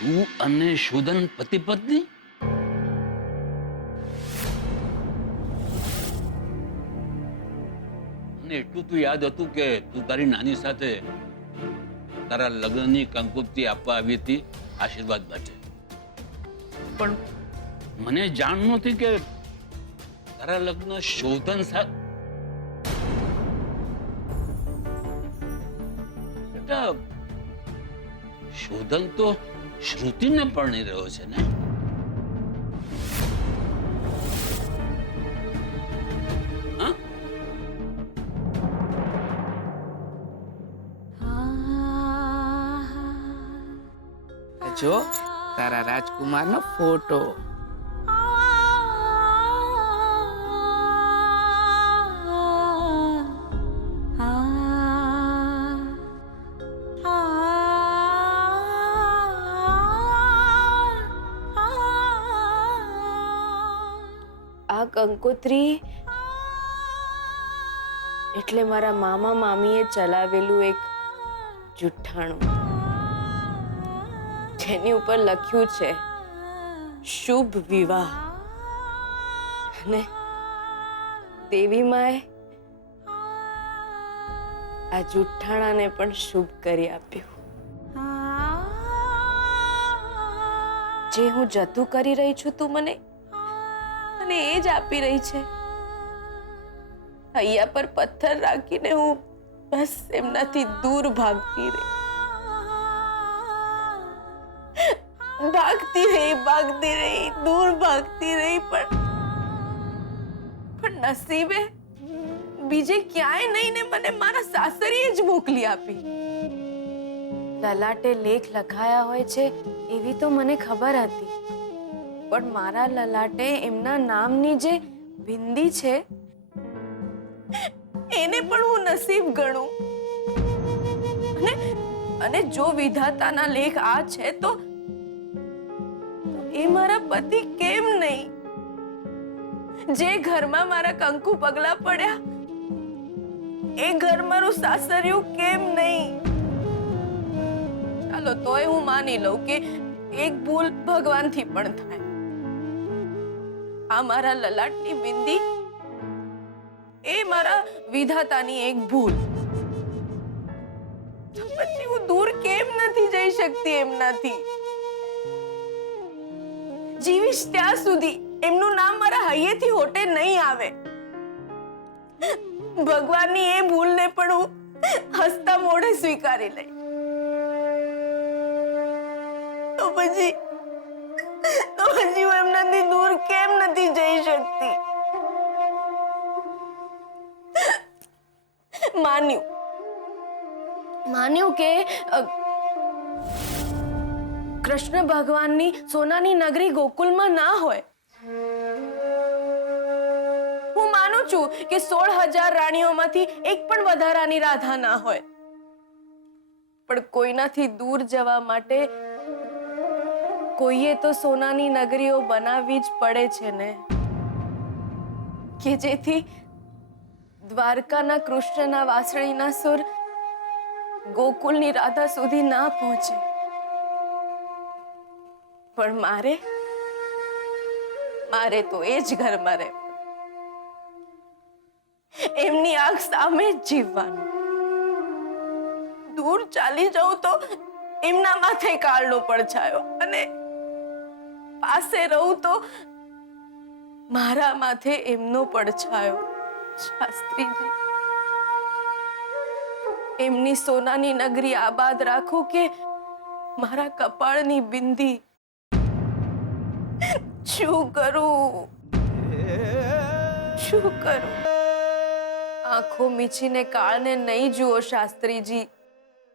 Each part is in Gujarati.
તું અને શોધન પતિ પત્ની? અને એટલું તું યાદ હતું કે તું તારી નાની સાથે તારા લગ્નની કંકોત્રી આપવા આવી હતી આશીર્વાદ માટે, પણ મને જાણ નહોતી કે તારા લગ્ન શોધન સાથે. બેટા, શોધન તો શ્રુતિને પરણી રહ્યો છે ને? જો તારા રાજકુમારનો ફોટો. આ કંકોત્રી એટલે મારા મામા મામીએ ચલાવેલું એક જુઠ્ઠાણું, જેની ઉપર લખ્યું છે શુભ વિવાહ. અને દેવી માએ આ જુઠ્ઠાણાને પણ શુભ કરી આપ્યું. જે હું જતું કરી રહી છું, તું મને એ જ આપી રહી છે. હૈયા પર પથ્થર રાખીને હું બસ એમનાથી દૂર ભાગતી રહી, દૂર ભાગતી રહી, પણ નસીબે બીજે ક્યાંય નહીં ને મને મારા સાસરીએ જ મોકલી આપી. લલાટે લેખ લખાયા હોય છે એવી તો મને ખબર હતી, પણ મારા લલાટે એમના નામની જે બિંદી છે એને પણ હું નસીબ ગણું. અને જો વિધાતાના લેખ આ છે તો એ મારા પતિ કેમ નહીં? જે ઘરમાં મારા કંકુ પગલા પડ્યા એ ઘર મારું સાસરિયું કેમ નહીં? ચાલો તોય હું માની લઉં કે એક ભૂલ ભગવાનથી પણ થાય. આ મારા લલાટની બિંદી એ મારા વિધાતાની એક ભૂલ. પછી હું દૂર કેમ નથી જઈ શકતી એમનાથી? જીવીશ ત્યાં સુધી એમનું નામ મારા હૈયેથી હોટે નહીં આવે. ભગવાનની એ ભૂલને પણ હું હસતા મોઢે સ્વીકારી લઈ. તો પછી હું એમનાથી દૂર કેમ નથી જઈ શકતી? માન્યું કે કૃષ્ણ ભગવાનની સોનાની નગરી ગોકુલમાં ના હોય. હું માનું છું કે 16,000 રાણીઓમાંથી એક પણ વધારાની રાધા ના હોય, પણ કોઈનાથી દૂર જવા માટે કોઈએ તો સોનાની નગરીઓ બનાવવી જ પડે છે ને, કે જેથી દ્વારકાના કૃષ્ણના વાંસળીના સુર ગોકુલની રાધા સુધી ના પહોંચે. પણ મારે તો એ જ ઘરમાં રહે, એમની આંખ સામે જ જીવવાનું. દૂર ચાલી જાઉં તો એમના માથે કાળનો પડછાયો, અને પાસે રહું તો મારા માથે એમનો પડછાયો. શાસ્ત્રીજી, એમની સોનાની નગરી આબાદ રાખું કે મારા કપાળની બિંદી? શું કરું? આંખો મીચીને કાળને નહીં જુઓ શાસ્ત્રીજી.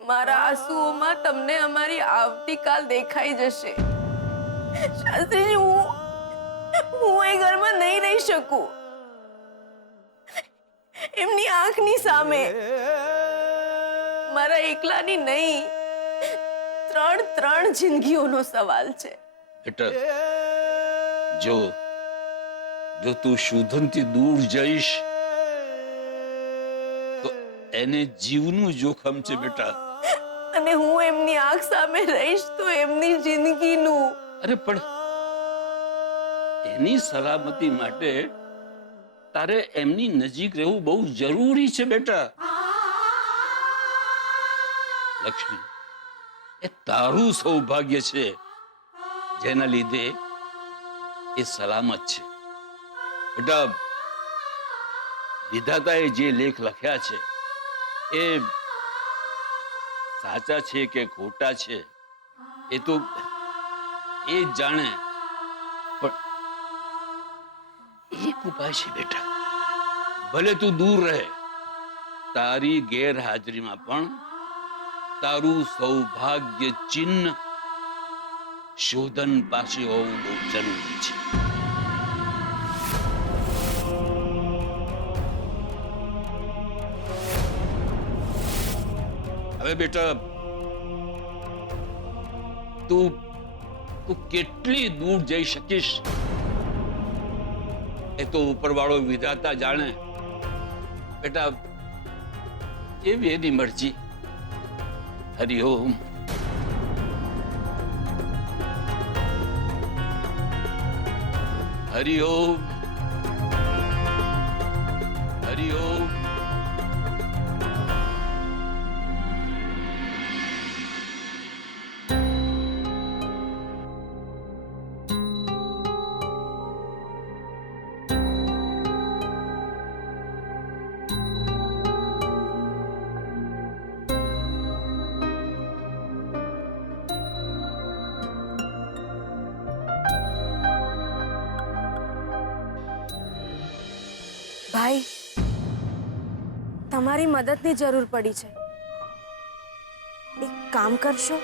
મારા આંસુઓમાં તમને અમારી આવતીકાલ દેખાઈ જશે. શાસ્ત્રીજી, હું એ ઘરમાં નહીં રહી શકું. એમની આંખની સામે મારા એકલાની નહીં, ત્રણ જિંદગીઓનો સવાલ છે. એટલે જો તું શોધનથી દૂર જઈશ એને જીવનું જોખમ છે બેટા. અને હું એમની આંખ સામે રહીશ તો એમની જિંદગીનું. અરે પણ એની સલામતી માટે તારે એમની નજીક રહેવું બહુ જરૂરી છે બેટા. લક્ષ્મી, એ તારું સૌભાગ્ય છે જેના લીધે એ સલામત છે. બેટા, વિધાતાએ જે લેખ લખ્યા છે એ સાચા છે કે ખોટા છે એ તો એ જ જાણે. પણ એક ઉપાય છે બેટા, ભલે તું દૂર રહે, તારી ગેરહાજરીમાં પણ તારું સૌભાગ્ય ચિહ્ન શોધન પાસે હોવું બહુ જરૂરી છે. હવે બેટા, તું કેટલી દૂર જઈ શકીશ એ તો ઉપરવાળો વિધાતા જાણે. બેટા, એવી એની મરજી. હરિઓમ. હરિઓમ. હરિઓમ. ભાઈ, તમારી મદદની જરૂર પડી છે. એક કામ કરશો?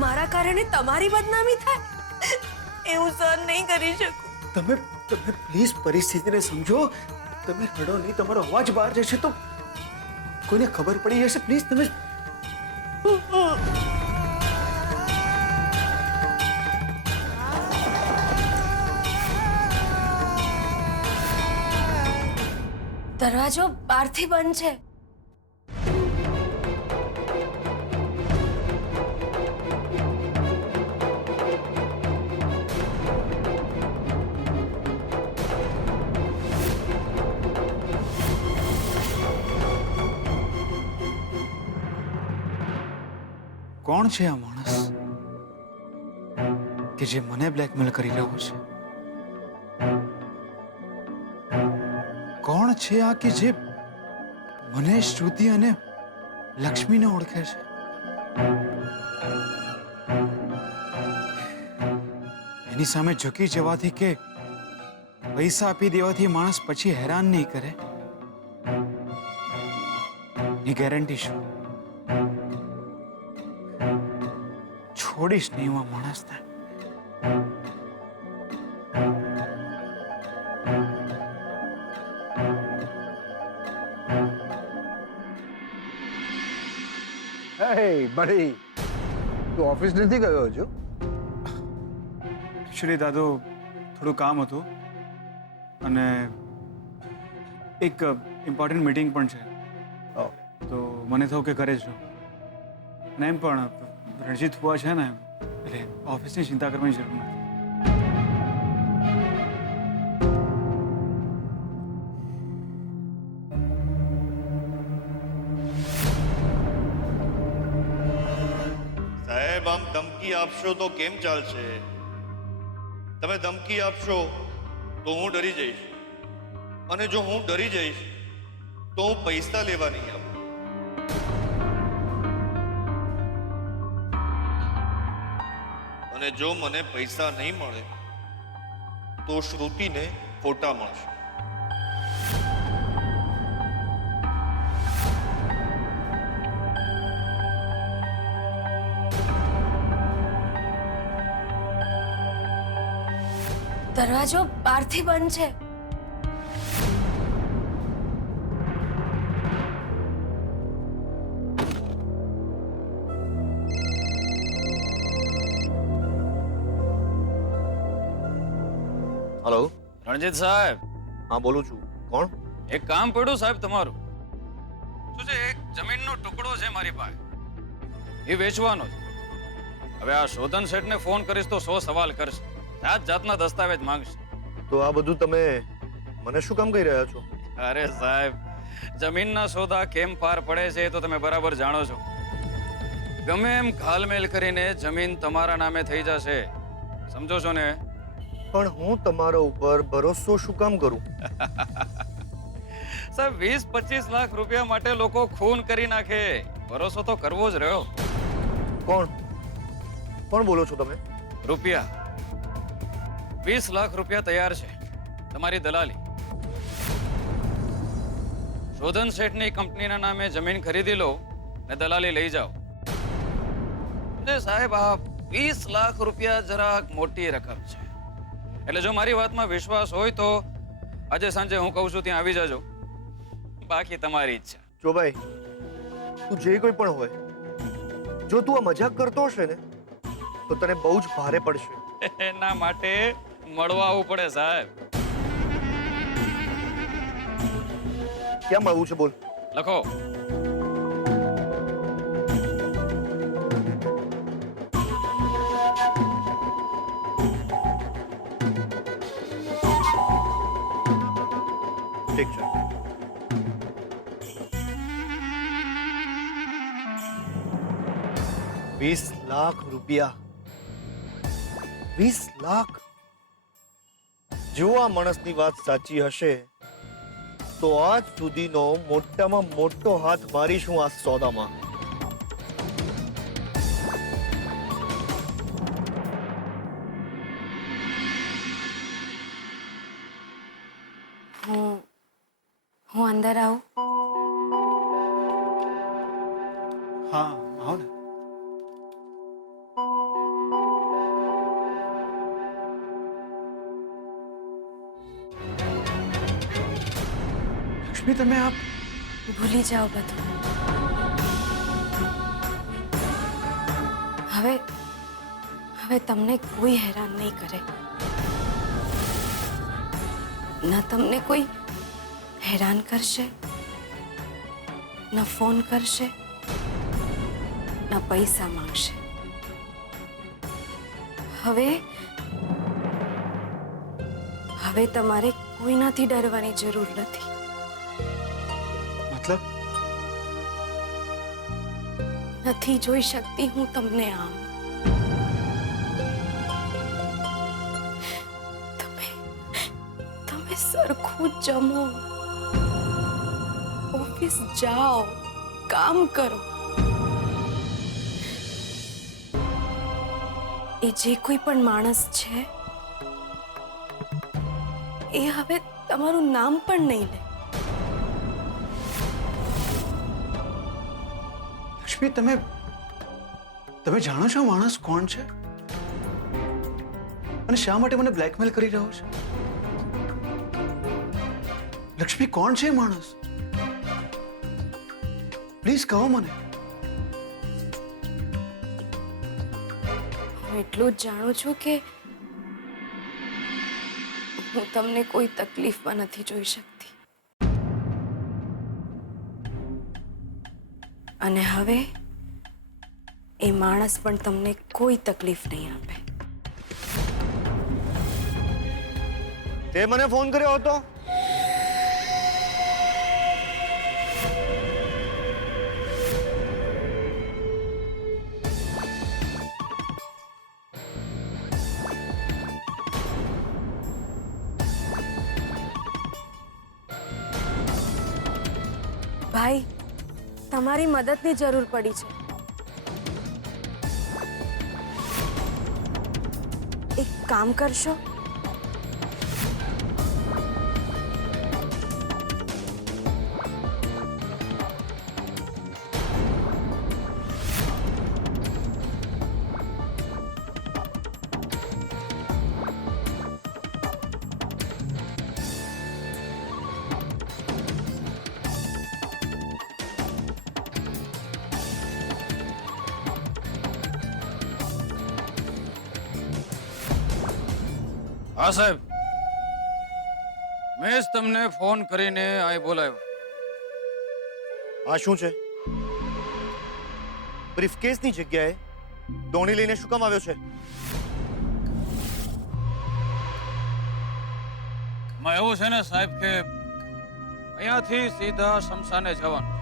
મારા કારણે તમારી બદનામી થાય એવું સહન નહીં કરી શકું. તમે પ્લીઝ પરિસ્થિતિને સમજો. તમે રડો નહીં, તમારો અવાજ બહાર જશે તો કોઈને ખબર પડી જશે. પ્લીઝ તમે દરવાજો બહારથી બંધ છે. કોણ છે આ માણસ કે જે મને બ્લેકમેલ કરી રહ્યો છે? કોણ છે આ કે જે મને, શ્રુતિ અને લક્ષ્મીને ઓળખે છે? એની સામે ઝૂકી જવાથી કે પૈસા આપી દેવાથી માણસ પછી હેરાન નહીં કરે ની ગેરંટી શું? છોડીશ નહીં હું આ માણસને. Hey, buddy. તું ઓફિસ નથી ગયો હજુ? એકચ્યુઅલી દાદો થોડું કામ હતું અને એક ઇમ્પોર્ટન્ટ મીટિંગ પણ છે, તો મને થયું કે ઘરે જ રહું. અને એમ પણ રણજીત ફુવા છે ને, એટલે ઓફિસની ચિંતા કરવાની જરૂર નથી. સાહેબ, આમ ધમકી આપશો તો કેમ ચાલશે? તમે ધમકી આપશો તો હું ડરી જઈશ, અને જો હું ડરી જઈશ તો હું પૈસા લેવા નહીં આવું. અને જો મને પૈસા નહીં મળે તો શ્રુતિને ફોટા મળશે. દરવાજો બહારથી બંધ છે. હલો, રણજીત સાહેબ, હા બોલું છું. કોણ? એક કામ પડ્યું સાહેબ તમારું. શું છે, એક જમીનનો ટુકડો છે મારી પાસે, એ વેચવાનો છે. હવે આ શોધન શેઠને ફોન કરીશ તો 100 સવાલ કરશે, જાત જાતના દસ્તાવેજ માંગશે. તો આ બધું તમે મને શું કામ કહી રહ્યા છો? અરે સાહેબ, જમીનના સોદા કેમ પાર પડે છે એ તો તમે બરાબર જાણો છો. ગમે એમ ઘાલમેલ કરીને જમીન તમારા નામે થઈ જશે, સમજો છો ને? પણ હું તમારા ઉપર ભરોસો શું કામ કરું? સાહેબ, 20-25 લાખ રૂપિયા માટે લોકો ખૂન કરી નાખે, ભરોસો તો કરવો જ રહ્યો. કોણ કોણ બોલો છો તમે? રૂપિયા 20 લાખ રૂપિયા તૈયાર છે, તમારી દલાલી. શોધન શેઠની કંપનીના નામે જમીન ખરીદી લો ને દલાલી લઈ જાઓ. સાહેબ, આ 20 લાખ રૂપિયા જરાક મોટી રકમ છે, એટલે જો મારી વાતમાં વિશ્વાસ હોય તો આજે સાંજે હું કહું છું ત્યાં આવી જાજો, બાકી તમારી ઈચ્છા. જો ભાઈ, તું જે કોઈ પણ હોય, જો તું આ મજાક કરતો હશે ને તો તને બહુ જ ભારે પડશે. એના માટે મળવા આવવું પડે સાહેબ. ક્યાં મળવું છે બોલ? લખો. ઠીક છે. ₹20 લાખ. 20 લાખ? જો આ માણસની વાત સાચી હશે તો આજ સુધીનો મોટામાં મોટો હાથ મારીશું આ સોદામાં. હું અંદર આવું? હા આવો ને. લક્ષ્મી, તમે આપ ભૂલી જાઓ બધું. હવે તમને કોઈ હેરાન નહીં કરે. ના તમને કોઈ હેરાન કરશે, ના ફોન કરશે, ના પૈસા માંગશે. હવે તમારે કોઈનાથી ડરવાની જરૂર નથી. મતલબ? નથી જોઈ શકતી હું તમને આમ. તમે સરખું જમો, ઓફિસ જાઓ, કામ કરો. એ જે કોઈ પણ માણસ છે એ હવે તમારું નામ પણ નહીં લે. લક્ષ્મી, તમે જાણો છો માણસ કોણ છે અને શા માટે મને બ્લેકમેલ કરી રહ્યો છે? લક્ષ્મી, કોણ છે માણસ? પ્લીઝ કહો મને. હું એટલું જ જાણું છું કે હું તમને કોઈ તકલીફમાં નથી જોઈ શકતી. અને હવે એ માણસ પણ તમને કોઈ તકલીફ નહીં આપે. તે મને ફોન કર્યો હતો? ભાઈ, તમારી મદદની જરૂર પડી છે. એક કામ કરશો? હા સાહેબ, મેં જ તમને ફોન કરીને અહીં બોલાવ્યો. આ શું છે? બ્રીફકેસની જગ્યાએ દોણી લઈને શું કામ આવ્યો છે? એમાં એવું છે ને સાહેબ કે અહીંયાથી સીધા શમશાને જવાનું.